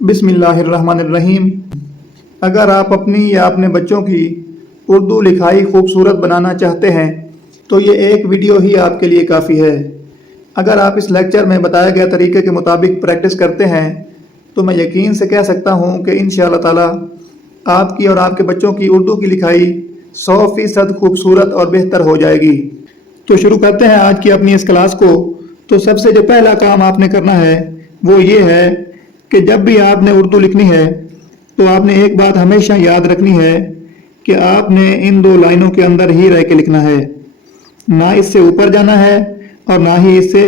बिस्मिल्लाहिर्रहमानिर्रहीम। अगर आप अपनी या अपने बच्चों की उर्दू लिखाई खूबसूरत बनाना चाहते हैं तो ये एक वीडियो ही आपके लिए काफ़ी है। अगर आप इस लेक्चर में बताए गए तरीके के मुताबिक प्रैक्टिस करते हैं तो मैं यकीन से कह सकता हूँ कि इंशाअल्लाह ताला आपकी और आपके बच्चों की उर्दू की लिखाई 100% खूबसूरत और बेहतर हो जाएगी। तो शुरू करते हैं आज की अपनी इस क्लास को। तो सबसे जो पहला काम आपने करना है वो ये है कि जब भी आपने उर्दू लिखनी है तो आपने एक बात हमेशा याद रखनी है कि आपने इन दो लाइनों के अंदर ही रह के लिखना है, ना इससे ऊपर जाना है और ना ही इससे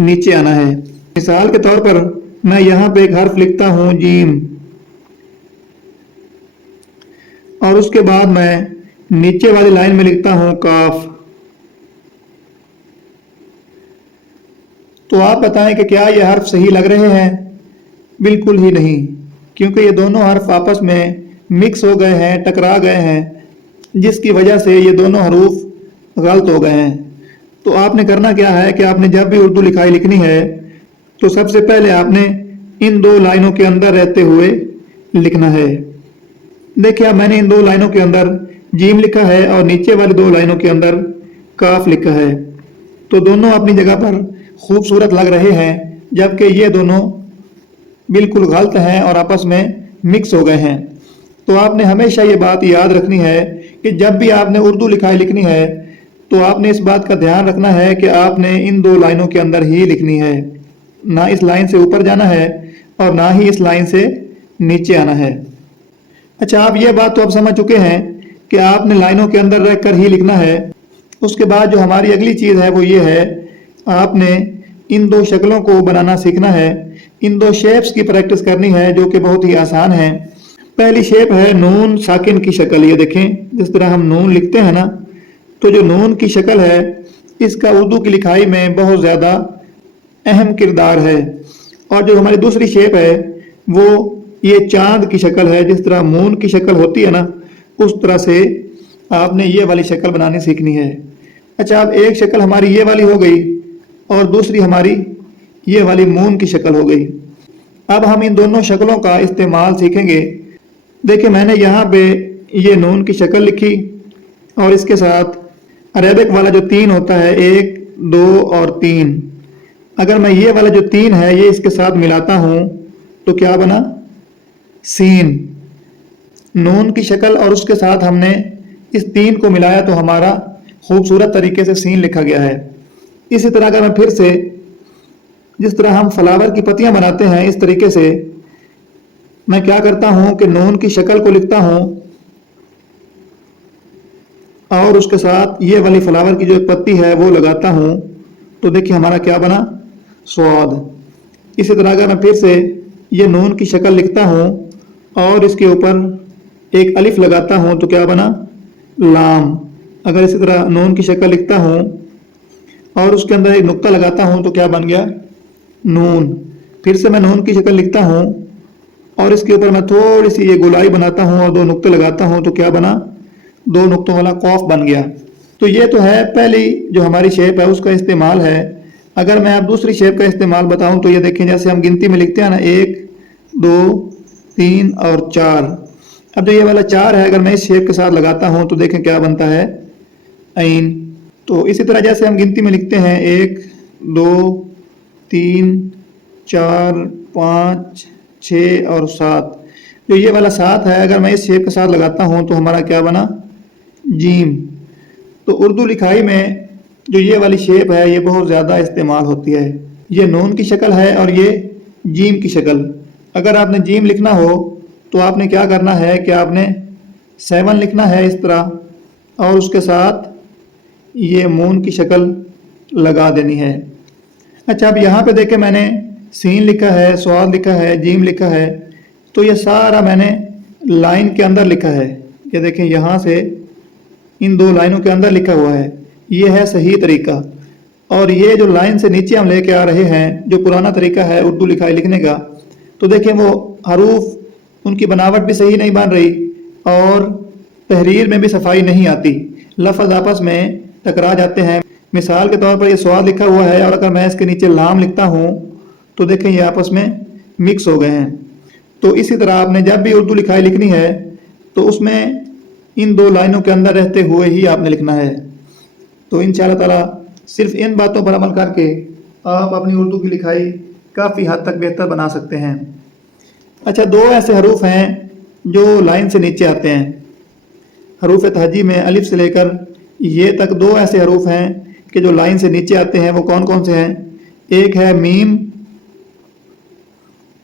नीचे आना है। मिसाल के तौर पर मैं यहाँ पे एक हर्फ लिखता हूँ जीम, और उसके बाद मैं नीचे वाली लाइन में लिखता हूँ काफ। तो आप बताएं कि क्या ये हर्फ सही लग रहे हैं? बिल्कुल ही नहीं, क्योंकि ये दोनों हर्फ आपस में मिक्स हो गए हैं, टकरा गए हैं, जिसकी वजह से ये दोनों हरूफ गलत हो गए हैं। तो आपने करना क्या है कि आपने जब भी उर्दू लिखाई लिखनी है तो सबसे पहले आपने इन दो लाइनों के अंदर रहते हुए लिखना है। देखिए, अब मैंने इन दो लाइनों के अंदर जीम लिखा है और नीचे वाली दो लाइनों के अंदर काफ लिखा है। तो दोनों अपनी जगह पर खूबसूरत लग रहे हैं, जबकि ये दोनों बिल्कुल गलत हैं और आपस में मिक्स हो गए हैं। तो आपने हमेशा ये बात याद रखनी है कि जब भी आपने उर्दू लिखाई लिखनी है तो आपने इस बात का ध्यान रखना है कि आपने इन दो लाइनों के अंदर ही लिखनी है, ना इस लाइन से ऊपर जाना है और ना ही इस लाइन से नीचे आना है। अच्छा, आप ये बात तो अब समझ चुके हैं कि आपने लाइनों के अंदर रहकर ही लिखना है। उसके बाद जो हमारी अगली चीज़ है वो ये है, आपने इन दो शक्लों को बनाना सीखना है। इन दो शेप्स की प्रैक्टिस करनी है जो कि बहुत ही आसान है। पहली शेप है नून साकिन की शक्ल। ये देखें, जिस तरह हम नून लिखते हैं ना, तो जो नून की शक्ल है इसका उर्दू की लिखाई में बहुत ज़्यादा अहम किरदार है। और जो हमारी दूसरी शेप है वो ये चांद की शक्ल है। जिस तरह मून की शक्ल होती है ना, उस तरह से आपने ये वाली शक्ल बनानी सीखनी है। अच्छा, अब एक शक्ल हमारी ये वाली हो गई और दूसरी हमारी ये वाली मून की शक्ल हो गई। अब हम इन दोनों शक्लों का इस्तेमाल सीखेंगे। देखिए, मैंने यहाँ पे ये नून की शक्ल लिखी और इसके साथ अरेबिक वाला जो 3 होता है, 1, 2 और 3, अगर मैं ये वाला जो 3 है ये इसके साथ मिलाता हूँ तो क्या बना? सीन। नून की शक्ल और उसके साथ हमने इस 3 को मिलाया तो हमारा खूबसूरत तरीके से सीन लिखा गया है। इसी तरह अगर मैं फिर से, जिस तरह हम फ्लावर की पत्तियां बनाते हैं, इस तरीके से मैं क्या करता हूं कि नून की शक्ल को लिखता हूं और उसके साथ ये वाली फ्लावर की जो एक पत्ती है वो लगाता हूं, तो देखिए हमारा क्या बना? स्वाद। इसी तरह अगर मैं फिर से ये नून की शक्ल लिखता हूं और इसके ऊपर एक अलिफ लगाता हूं तो क्या बना? लाम। अगर इसी तरह नून की शक्ल लिखता हूं और उसके अंदर एक नुक्ता लगाता हूं तो क्या बन गया? नून। फिर से मैं नून की शक्ल लिखता हूं और इसके ऊपर मैं थोड़ी सी ये गोलाई बनाता हूं और 2 नुक्ते लगाता हूं तो क्या बना? 2 नुक्तों वाला कौफ बन गया। तो ये तो है पहली जो हमारी शेप है उसका इस्तेमाल है। अगर मैं अब दूसरी शेप का इस्तेमाल बताऊं तो ये देखें, जैसे हम गिनती में लिखते हैं ना, 1, 2, 3 और 4। अब जो ये वाला 4 है, अगर मैं इस शेप के साथ लगाता हूं तो देखें क्या बनता है? ऐन। तो इसी तरह जैसे हम गिनती में लिखते हैं 1, 2, 3, 4, 5, 6 और 7, जो ये वाला 7 है, अगर मैं इस शेप के साथ लगाता हूं तो हमारा क्या बना? जीम। तो उर्दू लिखाई में जो ये वाली शेप है ये बहुत ज़्यादा इस्तेमाल होती है। ये नून की शक्ल है और ये जीम की शक्ल। अगर आपने जीम लिखना हो तो आपने क्या करना है कि आपने 7 लिखना है इस तरह और उसके साथ ये मून की शक्ल लगा देनी है। अच्छा, अब यहाँ पे देखें, मैंने सीन लिखा है, स्वाद लिखा है, जीम लिखा है, तो ये सारा मैंने लाइन के अंदर लिखा है। ये देखें, यहाँ से इन 2 लाइनों के अंदर लिखा हुआ है। ये है सही तरीका। और ये जो लाइन से नीचे हम लेके आ रहे हैं, जो पुराना तरीका है उर्दू लिखाई लिखने का, तो देखें वो हरूफ उनकी बनावट भी सही नहीं बन रही और तहरीर में भी सफाई नहीं आती, लफ्ज़ आपस में टकरा जाते हैं। मिसाल के तौर पर ये स्वाद लिखा हुआ है और अगर मैं इसके नीचे लाम लिखता हूँ तो देखें ये आपस में मिक्स हो गए हैं। तो इसी तरह आपने जब भी उर्दू लिखाई लिखनी है तो उसमें इन 2 लाइनों के अंदर रहते हुए ही आपने लिखना है। तो इंशाअल्लाह ताला सिर्फ इन बातों पर अमल करके आप अपनी उर्दू की लिखाई काफ़ी हद तक बेहतर बना सकते हैं। अच्छा, 2 ऐसे हरूफ हैं जो लाइन से नीचे आते हैं। हरूफ तहजी में अलिफ से लेकर ये तक 2 ऐसे हरूफ हैं कि जो लाइन से नीचे आते हैं। वो कौन कौन से हैं? एक है मीम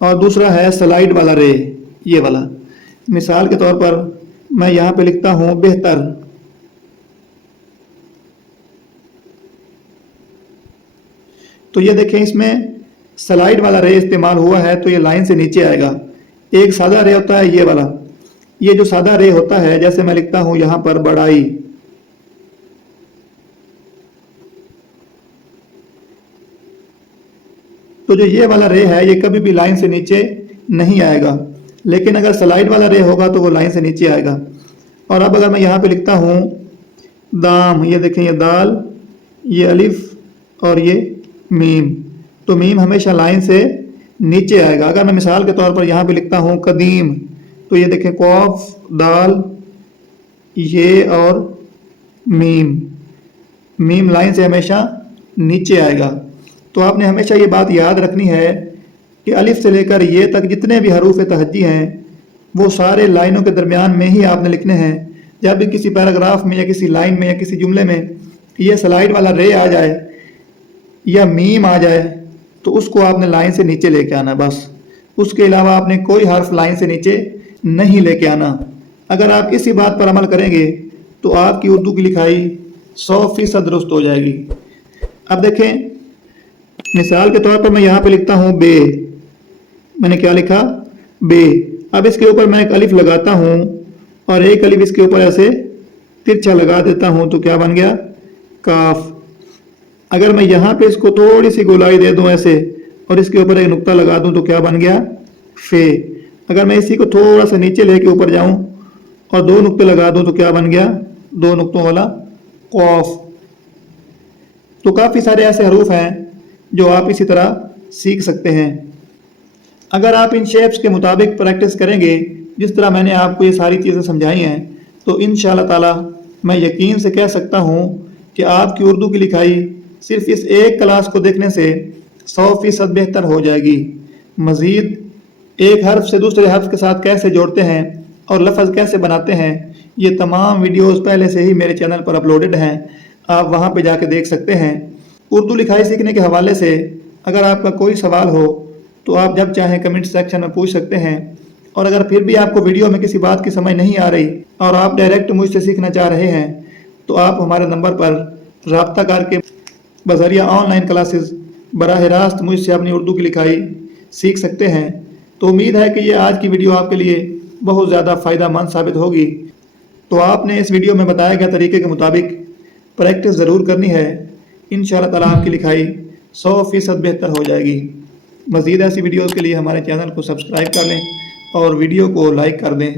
और दूसरा है स्लाइड वाला रे, ये वाला। मिसाल के तौर पर मैं यहाँ पे लिखता हूँ बेहतर। तो ये देखें, इसमें स्लाइड वाला रे इस्तेमाल हुआ है तो ये लाइन से नीचे आएगा। एक सादा रे होता है ये वाला। ये जो सादा रे होता है, जैसे मैं लिखता हूं यहां पर बड़ाई, तो जो ये वाला रे है ये कभी भी लाइन से नीचे नहीं आएगा। लेकिन अगर स्लाइड वाला रे होगा तो वो लाइन से नीचे आएगा। और अब अगर मैं यहाँ पे लिखता हूँ दाम, ये देखें, ये दाल, ये अलिफ और ये मीम, तो मीम हमेशा लाइन से नीचे आएगा। अगर मैं मिसाल के तौर पर यहाँ पे लिखता हूँ कदीम, तो ये देखें कौफ, दाल, ये और मीम, मीम लाइन से हमेशा नीचे आएगा। तो आपने हमेशा ये बात याद रखनी है कि अलिफ से लेकर ये तक जितने भी हरूफ तहज्जी हैं वो सारे लाइनों के दरमियान में ही आपने लिखने हैं। जब भी किसी पैराग्राफ में या किसी लाइन में या किसी जुमले में ये स्लाइड वाला रे आ जाए या मीम आ जाए तो उसको आपने लाइन से नीचे लेके आना बस। उसके अलावा आपने कोई हर्फ लाइन से नीचे नहीं लेके आना। अगर आप इसी बात पर अमल करेंगे तो आपकी उर्दू की लिखाई 100% दुरुस्त हो जाएगी। अब देखें, मिसाल के तौर पर मैं यहाँ पे लिखता हूँ बे, मैंने क्या लिखा? बे। अब इसके ऊपर मैं एक अलिफ लगाता हूँ और एक अलिफ इसके ऊपर ऐसे तिरछा लगा देता हूँ तो क्या बन गया? काफ। अगर मैं यहाँ पे इसको थोड़ी सी गोलाई दे दूँ ऐसे और इसके ऊपर एक नुक्ता लगा दूँ तो क्या बन गया? फे। अगर मैं इसी को थोड़ा सा नीचे लेके ऊपर जाऊँ और 2 नुक्ते लगा दूँ तो क्या बन गया? 2 नुक्तों वाला कौफ। तो काफ़ी सारे ऐसे हरूफ हैं जो आप इसी तरह सीख सकते हैं। अगर आप इन शेप्स के मुताबिक प्रैक्टिस करेंगे जिस तरह मैंने आपको ये सारी चीज़ें समझाई हैं तो इंशाअल्लाह ताला मैं यकीन से कह सकता हूँ कि आपकी उर्दू की लिखाई सिर्फ इस एक क्लास को देखने से 100% बेहतर हो जाएगी। मज़ीद एक हर्फ से दूसरे हर्फ के साथ कैसे जोड़ते हैं और लफ्ज़ कैसे बनाते हैं, ये तमाम वीडियोस पहले से ही मेरे चैनल पर अपलोडेड हैं, आप वहाँ पे जाके देख सकते हैं। उर्दू लिखाई सीखने के हवाले से अगर आपका कोई सवाल हो तो आप जब चाहें कमेंट सेक्शन में पूछ सकते हैं। और अगर फिर भी आपको वीडियो में किसी बात की समझ नहीं आ रही और आप डायरेक्ट मुझसे सीखना चाह रहे हैं तो आप हमारे नंबर पर रब्ता करके बज़रिया ऑनलाइन क्लासेस बराह रास्त मुझसे अपनी उर्दू की लिखाई सीख सकते हैं। तो उम्मीद है कि ये आज की वीडियो आपके लिए बहुत ज़्यादा फ़ायदा मंद साबित होगी। तो आपने इस वीडियो में बताए गए तरीके के मुताबिक प्रैक्टिस ज़रूर करनी है। इंशाअल्लाह ताला आपकी लिखाई 100% बेहतर हो जाएगी। मज़ीद ऐसी वीडियोज़ के लिए हमारे चैनल को सब्सक्राइब कर लें और वीडियो को लाइक कर दें।